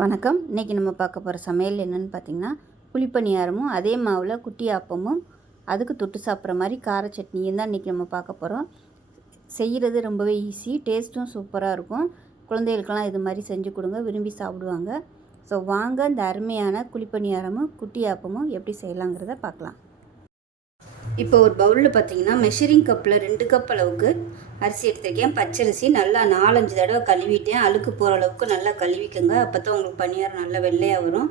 வணக்கம். இன்றைக்கி நம்ம பார்க்க போகிற சமையல் என்னென்னு பார்த்தீங்கன்னா புளிப்பணியாரமும் அதே மாவில் குட்டி ஆப்பமும் அதுக்கு தொட்டு சாப்பிட்ற மாதிரி கார சட்னியும் தான் இன்றைக்கி நம்ம பார்க்க போகிறோம் செய்கிறது ரொம்பவே ஈஸி டேஸ்ட்டும் சூப்பராக இருக்கும். குழந்தைகளுக்கெல்லாம் இது மாதிரி செஞ்சு கொடுங்க விரும்பி சாப்பிடுவாங்க. ஸோ வாங்க இந்த அருமையான குழிப்பணியாரமும் குட்டி ஆப்பமும் எப்படி செய்யலாங்கிறத பார்க்கலாம். இப்போ ஒரு பவுலில் பார்த்தீங்கன்னா மெஷரிங் கப்பில் ரெண்டு கப் அளவுக்கு அரிசி எடுத்திருக்கேன். பச்சரிசி நல்லா நாலஞ்சு தடவை கழுவிட்டேன். அழுக்கு போகிற அளவுக்கு நல்லா கழுவிக்கோங்க. அப்போ தான் உங்களுக்கு பணியாரம் நல்லா வெள்ளையாக வரும்.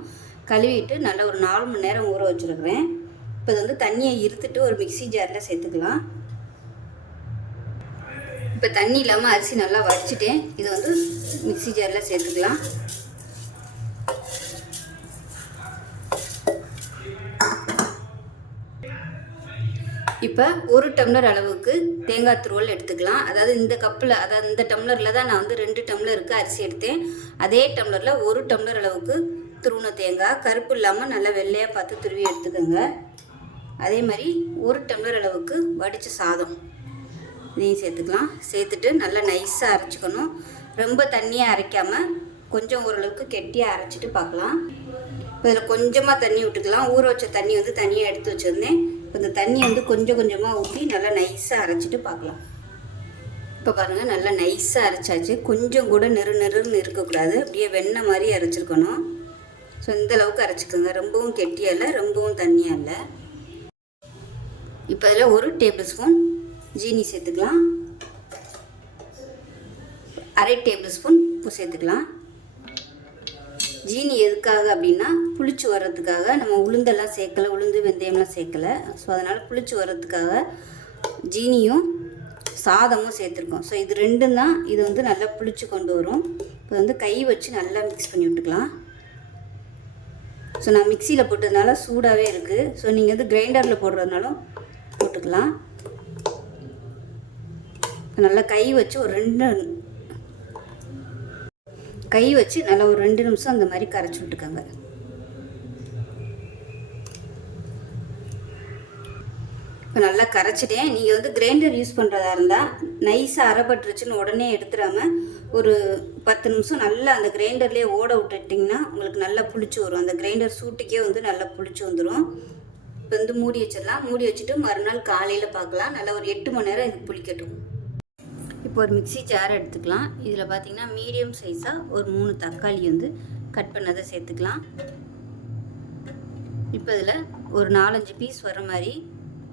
கழுவிட்டு நல்லா ஒரு நாலு மணி நேரம் ஊற வச்சுருக்குறேன். இப்போ இது வந்து தண்ணியை இருத்துட்டு ஒரு மிக்ஸி ஜாரில் சேர்த்துக்கலாம். இப்போ தண்ணி இல்லாமல் அரிசி நல்லா வடிச்சிட்டேன். இதை வந்து மிக்ஸி ஜாரில் சேர்த்துக்கலாம். இப்போ ஒரு டம்ளர் அளவுக்கு தேங்காய் துருவல் எடுத்துக்கலாம். அதாவது இந்த கப்பில் அதாவது இந்த டம்ளரில் தான் நான் வந்து ரெண்டு டம்ளருக்கு அரிசி எடுத்தேன். அதே டம்ளரில் ஒரு டம்ளர் அளவுக்கு துருவின தேங்காய். கருப்பு இல்லாமல் நல்லா வெள்ளையாக பார்த்து துருவி எடுத்துக்கோங்க. அதே மாதிரி ஒரு டம்ளர் அளவுக்கு வடித்த சாதம். இதையும் சேர்த்துக்கலாம். சேர்த்துட்டு நல்லா நைஸாக அரைச்சிக்கணும். ரொம்ப தண்ணியாக அரைக்காமல் கொஞ்சம் ஓரளவுக்கு கெட்டியாக அரைச்சிட்டு பார்க்கலாம். இப்போ இதில் கொஞ்சமாக தண்ணி விட்டுக்கலாம். ஊற வச்ச தண்ணி வந்து தனியாக எடுத்து வச்சுருந்தேன். இப்போ இந்த தண்ணி வந்து கொஞ்சம் கொஞ்சமாக ஊற்றி நல்லா நைஸாக அரைச்சிட்டு பார்க்கலாம். இப்போ பாருங்கள் நல்லா நைஸாக அரைச்சாச்சு. கொஞ்சம் கூட நெரு நெருன்னு இருக்கக்கூடாது. அப்படியே வெண்ணெய் மாதிரி அரைச்சிருக்கணும். ஸோ இந்த அளவுக்கு அரைச்சிக்கோங்க. ரொம்பவும் கெட்டியாக இல்லை ரொம்பவும் தண்ணியாக இல்லை. இப்போ அதில் ஒரு டேபிள் ஸ்பூன் ஜீனி சேர்த்துக்கலாம். அரை டேபிள் ஸ்பூன் உப்பு சேர்த்துக்கலாம். ஜீனி எதுக்காக அப்படின்னா புளிச்சு வர்றதுக்காக நம்ம உளுந்தெல்லாம் சேர்க்கலை உளுந்து வெந்தயம்லாம் சேர்க்கலை. ஸோ அதனால் புளிச்சு வர்றதுக்காக ஜீனியும் சாதமும் சேர்த்துருக்கோம். ஸோ இது ரெண்டும் தான் இது வந்து நல்லா புளிச்சு கொண்டு வரும். இப்போ வந்து கை வச்சு நல்லா மிக்ஸ் பண்ணி விட்டுக்கலாம். ஸோ நான் மிக்சியில் போட்டதுனால சூடாகவே இருக்குது ஸோ நீங்கள் வந்து கிரைண்டரில் போடுறதுனாலும் போட்டுக்கலாம். நல்லா கை வச்சு ஒரு ரெண்டு கை வச்சு நல்லா ஒரு ரெண்டு நிமிஷம் அந்த மாதிரி கரைச்சி விட்டுக்கோங்க. இப்போ நல்லா கரைச்சிட்டேன். நீங்கள் வந்து கிரைண்டர் யூஸ் பண்ணுறதா இருந்தால் நைஸாக அரைப்பட்டுருச்சுன்னு உடனே எடுத்துடாமல் ஒரு பத்து நிமிஷம் நல்லா அந்த கிரைண்டர்லேயே ஓட விட்டுட்டிங்கன்னா உங்களுக்கு நல்லா புளிச்சு வரும். அந்த கிரைண்டர் சூட்டுக்கே வந்து நல்லா புளிச்சு வந்துடும் இப்போ வந்து மூடி வச்சிடலாம். மூடி வச்சுட்டு மறுநாள் காலையில் பார்க்கலாம். நல்லா ஒரு எட்டு மணி நேரம் இது புளிக்கட்டும். இப்போ ஒரு மிக்ஸி ஜார் எடுத்துக்கலாம். இதில் பார்த்தீங்கன்னா மீடியம் சைஸாக ஒரு மூணு தக்காளி வந்து கட் பண்ணதை சேர்த்துக்கலாம். இப்போ இதில் ஒரு நாலஞ்சு பீஸ் வர மாதிரி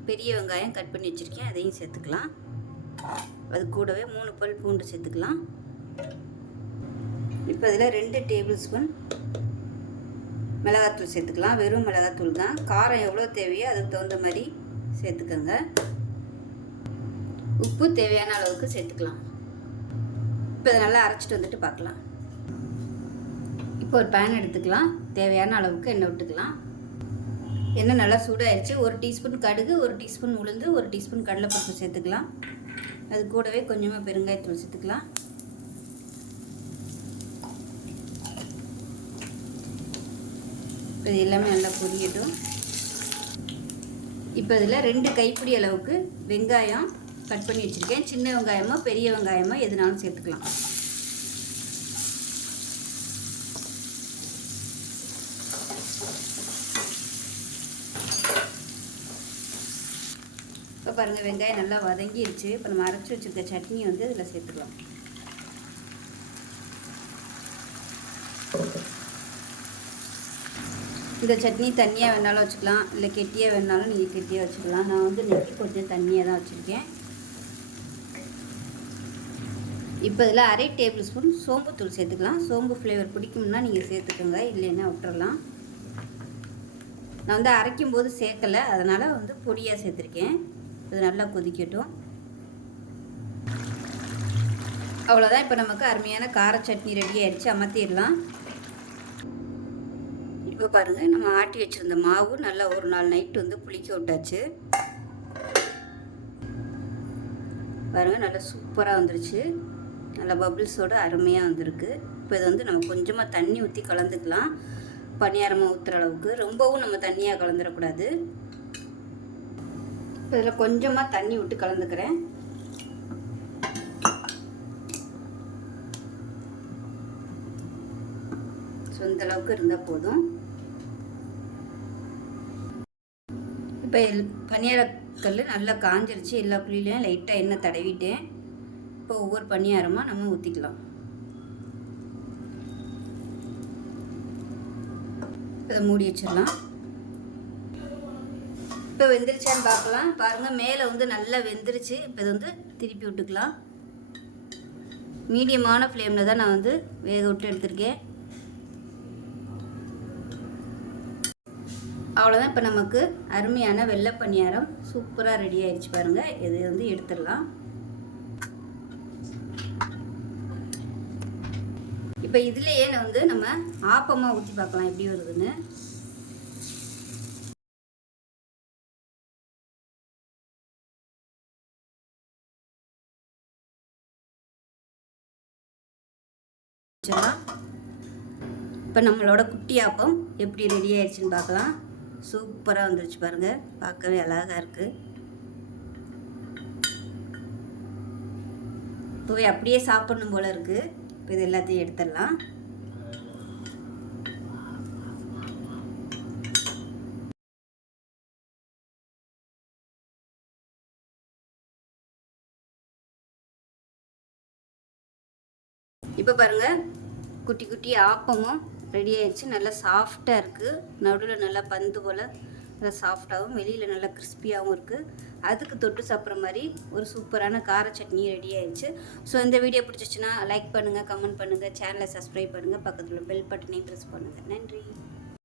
பெரிய வெங்காயம் கட் பண்ணி வச்சுருக்கேன். அதையும் சேர்த்துக்கலாம். அது கூடவே மூணு பல் பூண்டு சேர்த்துக்கலாம். இப்போ இதில் ரெண்டு டேபிள் ஸ்பூன் மிளகாத்தூள் சேர்த்துக்கலாம். வெறும் மிளகாத்தூள் தான். காரம் எவ்வளோ தேவையோ அதுக்கு தகுந்த மாதிரி சேர்த்துக்கோங்க. உப்பு தேவையான அளவுக்கு சேர்த்துக்கலாம். இப்போ இதை நல்லா அரைச்சிட்டு வந்துட்டு பார்க்கலாம் இப்போ ஒரு பேன் எடுத்துக்கலாம். தேவையான அளவுக்கு எண்ணெய் விட்டுக்கலாம். எண்ணெய் நல்லா சூடாயிருச்சு. ஒரு டீஸ்பூன் கடுகு ஒரு டீஸ்பூன் உளுந்து ஒரு டீஸ்பூன் கடலைப்பருப்பு சேர்த்துக்கலாம். அது கூடவே கொஞ்சமாக பெருங்காயத்தூள் சேர்த்துக்கலாம். இது எல்லாமே நல்லா பொரியட்டும். இப்போ இதில் ரெண்டு கைப்பிடி அளவுக்கு வெங்காயம் கட் பண்ணி வச்சுருக்கேன். சின்ன வெங்காயமோ பெரிய வெங்காயமோ எதுனாலும் சேர்த்துக்கலாம். இப்போ பாருங்கள் வெங்காயம் நல்லா வதங்கிடுச்சு இப்போ நம்ம அரைச்சி வச்சுருக்க சட்னி வந்து இதில் சேர்த்துக்கலாம். இந்த சட்னி தண்ணியாக வேணாலும் வச்சுக்கலாம். இல்லை கெட்டியாக வேணாலும் நீங்கள் கெட்டியாக வச்சுக்கலாம். நான் வந்து நெக்கி கொஞ்சம் தண்ணியாக தான் வச்சுருக்கேன். இப்போ இதில் அரை டேபிள் ஸ்பூன் சோம்புத்தூள் சேர்த்துக்கலாம். சோம்பு ஃப்ளேவர் பிடிக்கும்னா நீங்கள் சேர்த்துக்கோங்க இல்லைன்னா விட்டுறலாம். நான் வந்து அரைக்கும் போது சேர்க்கலை அதனால் வந்து பொடியாக சேர்த்துருக்கேன். இது நல்லா கொதிக்கட்டும். அவ்வளோதான் இப்போ நமக்கு அருமையான கார சட்னி ரெடி ஆயிடுச்சு. அமர்த்திடலாம். இப்போ பாருங்கள் நம்ம ஆட்டி வச்சுருந்த மாவு நல்லா ஒரு நாள் நைட்டு வந்து புளிக்க விட்டாச்சு. பாருங்கள் நல்லா சூப்பராக வந்துருச்சு. நல்லா பபிள்ஸோடு அருமையாக வந்திருக்கு. இப்போ இது வந்து நம்ம கொஞ்சமாக தண்ணி ஊற்றி கலந்துக்கலாம். பணியாரமாக ஊற்றுற அளவுக்கு. ரொம்பவும் நம்ம தண்ணியாக கலந்துடக்கூடாது இப்போ இதில் கொஞ்சமாக தண்ணி விட்டு கலந்துக்கிறேன். ஸோ இந்த அளவுக்கு இருந்தால் போதும். இப்போ பணியாரக்கல் நல்லா காஞ்சிருச்சு. எல்லா குழிலையும் லைட்டாக எண்ணெய் தடவிட்டேன். இப்போ ஒவ்வொரு பணியாரமாக நம்ம ஊற்றிக்கலாம் இதை மூடி வச்சிடலாம். இப்போ வெந்துருச்சான்னு பார்க்கலாம். பாருங்கள் மேலே வந்து நல்லா வெந்துருச்சு. இப்போ இது வந்து திருப்பி விட்டுக்கலாம். மீடியமான ஃப்ளேமில் தான் நான் வந்து வேக விட்டு எடுத்திருக்கேன். அவ்வளோதான் இப்போ நமக்கு அருமையான வெள்ளை பணியாரம் சூப்பராக ரெடி ஆயிடுச்சு பாருங்கள் இது வந்து எடுத்துடலாம். இப்போ இதுலேயே வந்து நம்ம ஆப்பமாக ஊற்றி பார்க்கலாம் எப்படி வருதுன்னு. இப்போ நம்மளோட குட்டி ஆப்பம் எப்படி ரெடி ஆயிடுச்சுன்னு பார்க்கலாம். சூப்பராக வந்துருச்சு பாருங்கள் பார்க்கவே அழகாக இருக்குது இப்போவே அப்படியே சாப்பிடணும் போல் இருக்குது இப்போ இது எல்லாத்தையும் எடுத்துடலாம். இப்போ பாருங்கள் குட்டி குட்டி ஆப்பமும் ரெடி ஆயிடுச்சு. நல்லா சாஃப்டாக இருக்குது நடுவில் நல்லா பந்து போல் நல்லா சாஃப்டாகவும் வெளியில் நல்லா கிறிஸ்பியாகவும் இருக்குது அதுக்கு தொட்டு சாப்பிட்ற மாதிரி ஒரு சூப்பரான கார சட்னி ரெடி ஆயிடுச்சு. ஸோ இந்த வீடியோ பிடிச்சிச்சுன்னா லைக் பண்ணுங்கள் கமெண்ட் பண்ணுங்கள் சேனலை சப்ஸ்கிரைப் பண்ணுங்கள் பக்கத்தில் பெல் பட்டனையும் ப்ரெஸ் பண்ணுங்கள் நன்றி.